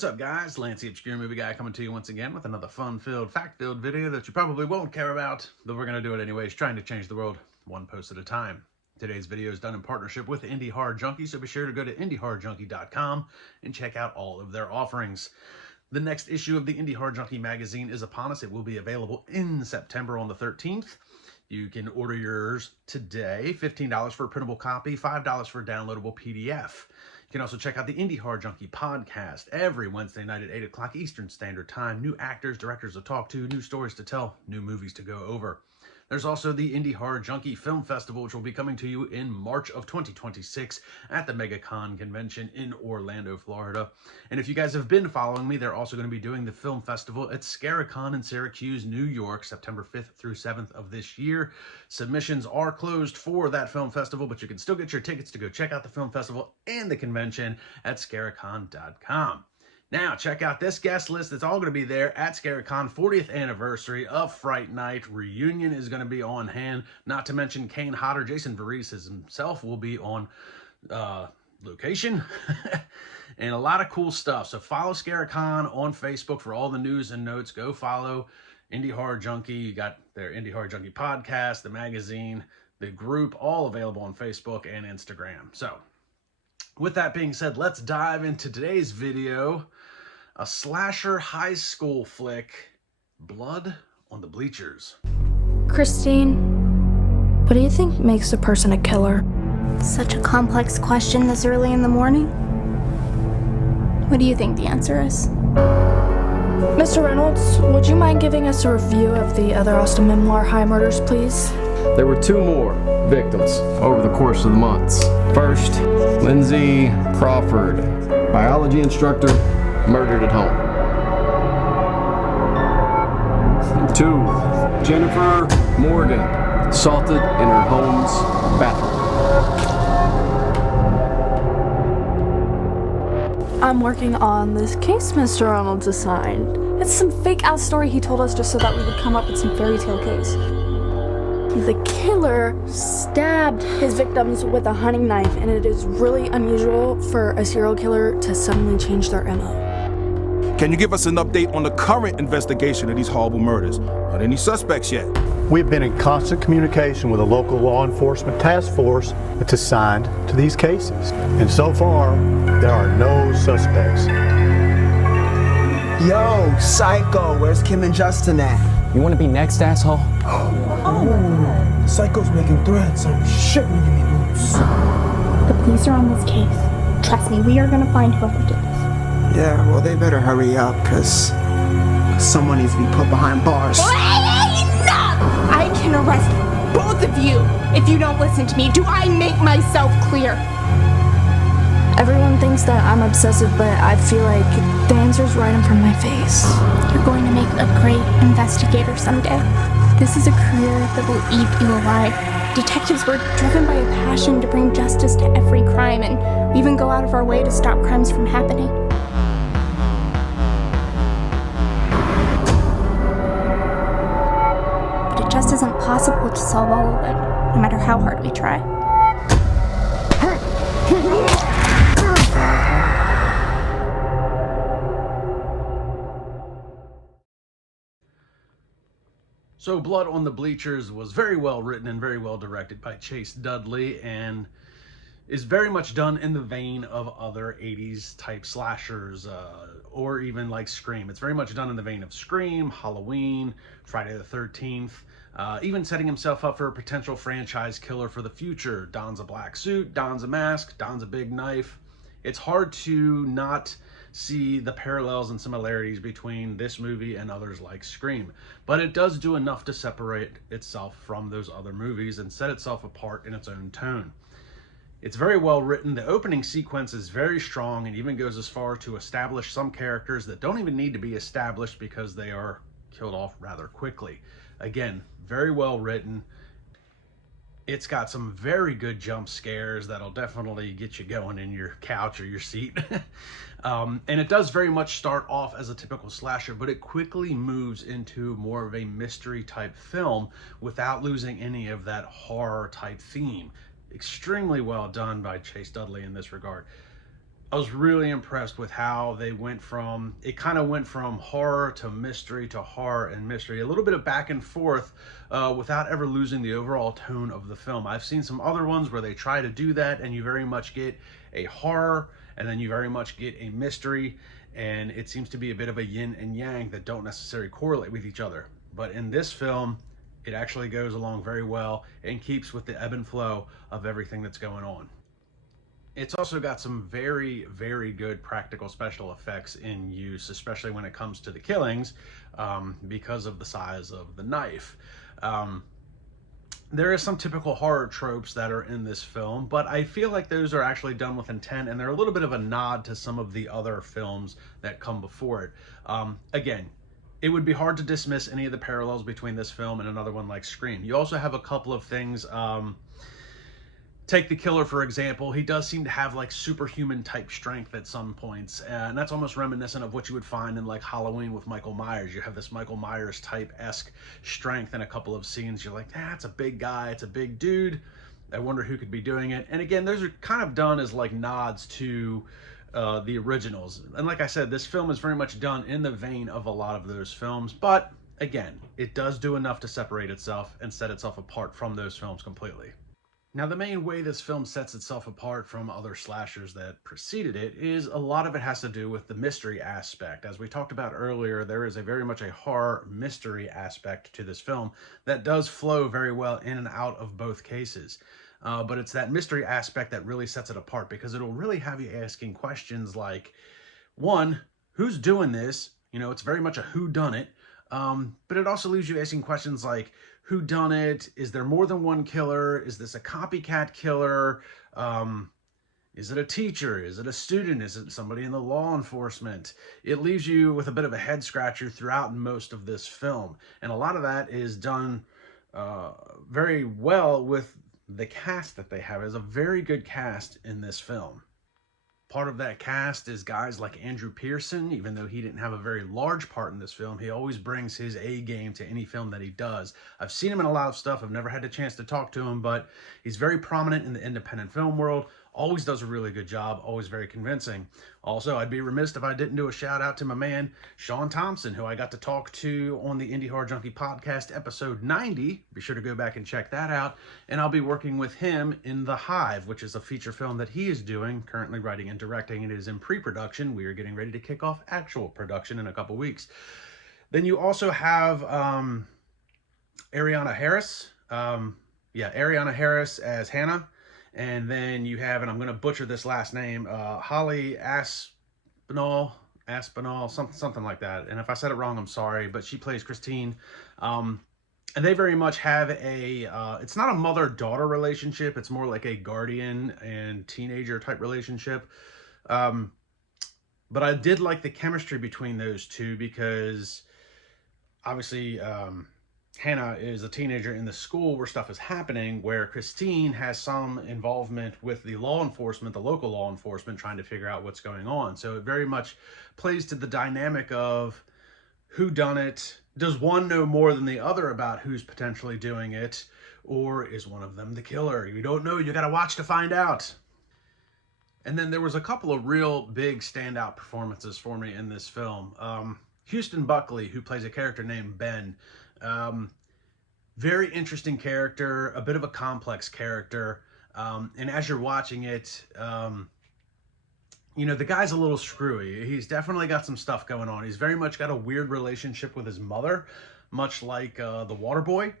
What's up, guys? Lance the Obscure Movie Guy coming to you once again with another fun-filled, fact-filled video that you probably won't care about, but we're going to do it anyways, trying to change the world one post at a time. Today's video is done in partnership with Indie Horror Junkie, so be sure to go to indiehorrorjunkie.com and check out all of their offerings. The next issue of the Indie Horror Junkie magazine is upon us. It will be available in September on the 13th. You can order yours today, $15 for a printable copy, $5 for a downloadable PDF. You can also check out the Indie Horror Junkie podcast every Wednesday night at 8 o'clock Eastern Standard Time. New actors, directors to talk to, new stories to tell, new movies to go over. There's also the Indie Horror Junkie Film Festival, which will be coming to you in March of 2026 at the MegaCon convention in Orlando, Florida. And if you guys have been following me, they're also going to be doing the film festival at ScaraCon in Syracuse, New York, September 5th through 7th of this year. Submissions are closed for that film festival, but you can still get your tickets to go check out the film festival and the convention at scaracon.com. Now, check out this guest list. It's all going to be there at ScaraCon. 40th anniversary of Fright Night. Reunion is going to be on hand. Not to mention Kane Hodder, Jason Voorhees himself will be on location. And a lot of cool stuff. So follow ScaraCon on Facebook for all the news and notes. Go follow Indie Horror Junkie. You got their Indie Horror Junkie podcast, the magazine, the group, all available on Facebook and Instagram. So with that being said, let's dive into today's video. A slasher high school flick, Blood on the Bleachers. Christine, what do you think makes a person a killer? Such a complex question this early in the morning. What do you think the answer is? Mr. Reynolds, would you mind giving us a review of the other Austin Mimlar high murders, please? There were two more victims over the course of the months. First, Lindsay Crawford, biology instructor, murdered at home. And two, Jennifer Morgan, assaulted in her home's bathroom. I'm working on this case Mr. Reynolds assigned. It's some fake-ass story he told us just so that we would come up with some fairy tale case. The killer stabbed his victims with a hunting knife, and it is really unusual for a serial killer to suddenly change their MO. Can you give us an update on the current investigation of these horrible murders? Are there any suspects yet? We've been in constant communication with a local law enforcement task force that's assigned to these cases. And so far, there are no suspects. Yo, Psycho, where's Kim and Justin at? You want to be next, asshole? Psycho's making threats. Oh shit, we need boots. The police are on this case. Trust me, we are gonna find whoever did this. Yeah, well, they better hurry up, cause someone needs to be put behind bars. Enough! I can arrest both of you if you don't listen to me. Do I make myself clear? Everyone thinks that I'm obsessive, but I feel like the answer's right in front of my face. You're going to make a great investigator someday. This is a career that will eat you alive. Detectives were driven by a passion to bring justice to every crime, and we even go out of our way to stop crimes from happening. But it just isn't possible to solve all of them, no matter how hard we try. So Blood on the Bleachers was very well written and very well directed by Chase Dudley, and is very much done in the vein of other 80s type slashers, or even like Scream. It's very much done in the vein of Scream, Halloween, Friday the 13th, even setting himself up for a potential franchise killer for the future. Dons a black suit, dons a mask, dons a big knife. It's hard to not see the parallels and similarities between this movie and others like Scream, but it does do enough to separate itself from those other movies and set itself apart in its own tone. It's very well written. The opening sequence is very strong and even goes as far to establish some characters that don't even need to be established because they are killed off rather quickly. Again, very well written. It's got some very good jump scares that'll definitely get you going in your couch or your seat. And it does very much start off as a typical slasher, but it quickly moves into more of a mystery type film without losing any of that horror type theme. Extremely well done by Chase Dudley in this regard. I was really impressed with how they went from, it kind of went from horror to mystery to horror and mystery, a little bit of back and forth without ever losing the overall tone of the film. I've seen some other ones where they try to do that and you very much get a horror and then you very much get a mystery, and it seems to be a bit of a yin and yang that don't necessarily correlate with each other. But in this film, it actually goes along very well and keeps with the ebb and flow of everything that's going on. It's also got some very, very good practical special effects in use, especially when it comes to the killings, because of the size of the knife. There is some typical horror tropes that are in this film, but I feel like those are actually done with intent, and they're a little bit of a nod to some of the other films that come before it. Again, it would be hard to dismiss any of the parallels between this film and another one like Scream. You also have a couple of things. Take the killer, for example. He does seem to have like superhuman type strength at some points, and that's almost reminiscent of what you would find in like Halloween with Michael Myers. You have this Michael Myers type-esque strength in a couple of scenes. You're like, it's a big guy, it's a big dude. I wonder who could be doing it. And again, those are kind of done as like nods to the originals. And like I said, this film is very much done in the vein of a lot of those films, but again, it does do enough to separate itself and set itself apart from those films completely. Now, the main way this film sets itself apart from other slashers that preceded it is a lot of it has to do with the mystery aspect. As we talked about earlier, there is very much a horror mystery aspect to this film that does flow very well in and out of both cases. But it's that mystery aspect that really sets it apart, because it'll really have you asking questions like, one, who's doing this? You know, it's very much a whodunit. But it also leaves you asking questions like, who done it? Is there more than one killer? Is this a copycat killer? Is it a teacher? Is it a student? Is it somebody in the law enforcement? It leaves you with a bit of a head scratcher throughout most of this film. And a lot of that is done very well with the cast that they have. It's a very good cast in this film. Part of that cast is guys like Andrew Pearson. Even though he didn't have a very large part in this film, he always brings his A game to any film that he does. I've seen him in a lot of stuff. I've never had a chance to talk to him, but he's very prominent in the independent film world. Always does a really good job, always very convincing. Also, I'd be remiss if I didn't do a shout out to my man, Sean Thompson, who I got to talk to on the Indie Horror Junkie podcast, episode 90. Be sure to go back and check that out. And I'll be working with him in The Hive, which is a feature film that he is doing, currently writing and directing. It is in pre-production. We are getting ready to kick off actual production in a couple weeks. Then you also have Ariana Harris. Ariana Harris as Hannah. And then you have, and I'm going to butcher this last name, Holly Aspinall, something like that. And if I said it wrong, I'm sorry, but she plays Christine. And they very much have it's not a mother-daughter relationship. It's more like a guardian and teenager type relationship. But I did like the chemistry between those two, because obviously, Hannah is a teenager in the school where stuff is happening, where Christine has some involvement with the law enforcement, the local law enforcement, trying to figure out what's going on. So it very much plays to the dynamic of who done it. Does one know more than the other about who's potentially doing it? Or is one of them the killer? You don't know. You got to watch to find out. And then there was a couple of real big standout performances for me in this film. Houston Buckley, who plays a character named Ben. Very interesting character, a bit of a complex character. And as you're watching it, you know, the guy's a little screwy. He's definitely got some stuff going on. He's very much got a weird relationship with his mother, much like the water boy.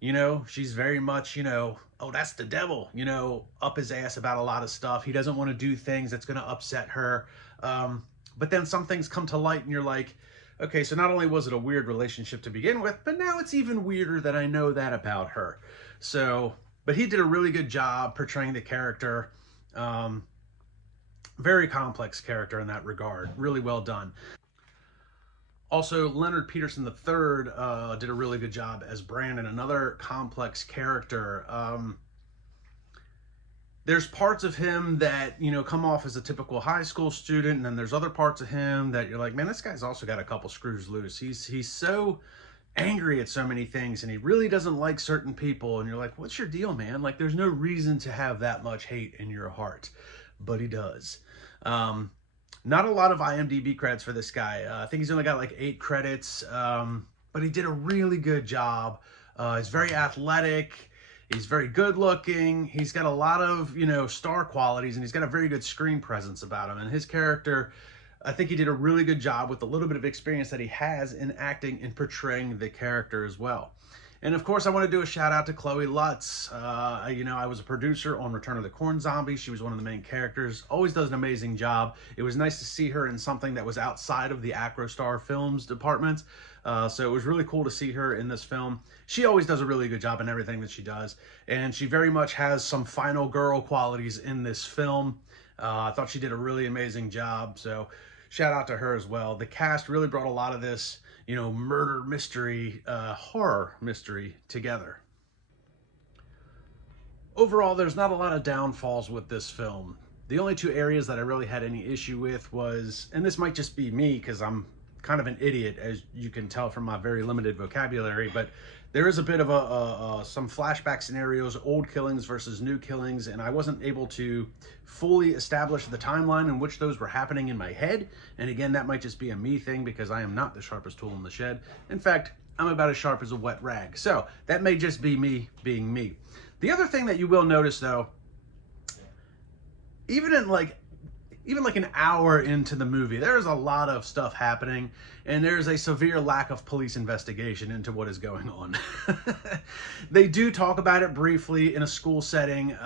You know, she's very much, you know, oh, that's the devil, you know, up his ass about a lot of stuff. He doesn't want to do things that's going to upset her. But then some things come to light and you're like, okay, so not only was it a weird relationship to begin with, but now it's even weirder that I know that about her. So, but he did a really good job portraying the character. Very complex character in that regard. Really well done. Also, Leonard Peterson III did a really good job as Brandon, another complex character. There's parts of him that, you know, come off as a typical high school student, and then there's other parts of him that you're like, man, this guy's also got a couple screws loose. He's so angry at so many things, and he really doesn't like certain people, and you're like, what's your deal, man? Like, there's no reason to have that much hate in your heart, but he does. Not a lot of IMDb credits for this guy. I think he's only got like 8 credits, but he did a really good job. He's very athletic. He's very good looking. He's got a lot of, star qualities, and he's got a very good screen presence about him. And his character, I think he did a really good job with the little bit of experience that he has in acting and portraying the character as well. And of course, I want to do a shout out to Chloe Lutz. I was a producer on Return of the Corn Zombie. She was one of the main characters. Always does an amazing job. It was nice to see her in something that was outside of the Acrostar Films department. So it was really cool to see her in this film. She always does a really good job in everything that she does. And she very much has some final girl qualities in this film. I thought she did a really amazing job. So shout out to her as well. The cast really brought a lot of this, murder mystery, horror mystery together. Overall, there's not a lot of downfalls with this film. The only 2 areas that I really had any issue with was, and this might just be me because I'm kind of an idiot, as you can tell from my very limited vocabulary, but there is a bit of some flashback scenarios, old killings versus new killings, and I wasn't able to fully establish the timeline in which those were happening in my head. And again, that might just be a me thing because I am not the sharpest tool in the shed. In fact, I'm about as sharp as a wet rag. So that may just be me being me. The other thing that you will notice though, even like an hour into the movie, there's a lot of stuff happening, and there's a severe lack of police investigation into what is going on. They do talk about it briefly in a school setting,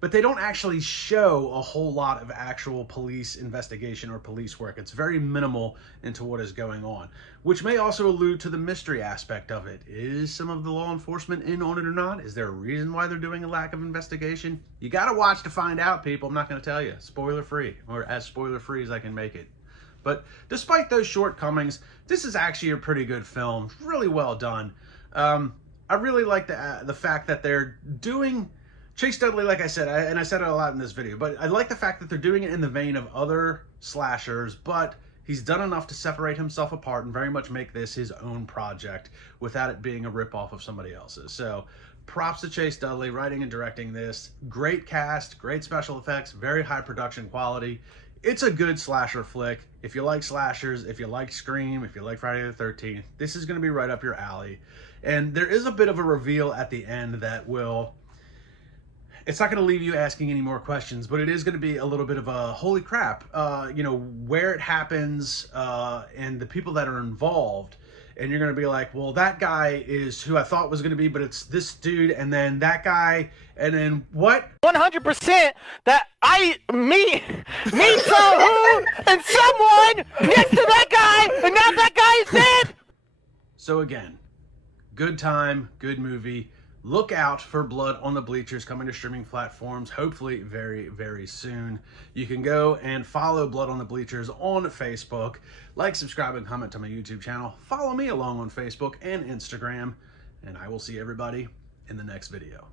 but they don't actually show a whole lot of actual police investigation or police work. It's very minimal into what is going on, which may also allude to the mystery aspect of it. Is some of the law enforcement in on it or not? Is there a reason why they're doing a lack of investigation? You gotta watch to find out, people. I'm not gonna tell you. Spoiler free, or as spoiler free as I can make it. But despite those shortcomings, this is actually a pretty good film. Really well done. I really like the fact that they're doing Chase Dudley, like I said, and I said it a lot in this video, but I like the fact that they're doing it in the vein of other slashers, but he's done enough to separate himself apart and very much make this his own project without it being a ripoff of somebody else's. So props to Chase Dudley, writing and directing this. Great cast, great special effects, very high production quality. It's a good slasher flick. If you like slashers, if you like Scream, if you like Friday the 13th, this is going to be right up your alley. And there is a bit of a reveal at the end that will... It's not going to leave you asking any more questions, but it is going to be a little bit of a holy crap, where it happens and the people that are involved. And you're going to be like, well, that guy is who I thought was going to be, but it's this dude, and then that guy, and then what? 100% that me saw who and someone next to that guy, and now that guy is dead. So again, good time, good movie. Look out for Blood on the Bleachers coming to streaming platforms, hopefully very, very soon. You can go and follow Blood on the Bleachers on Facebook. Like, subscribe, and comment to my YouTube channel. Follow me along on Facebook and Instagram. And I will see everybody in the next video.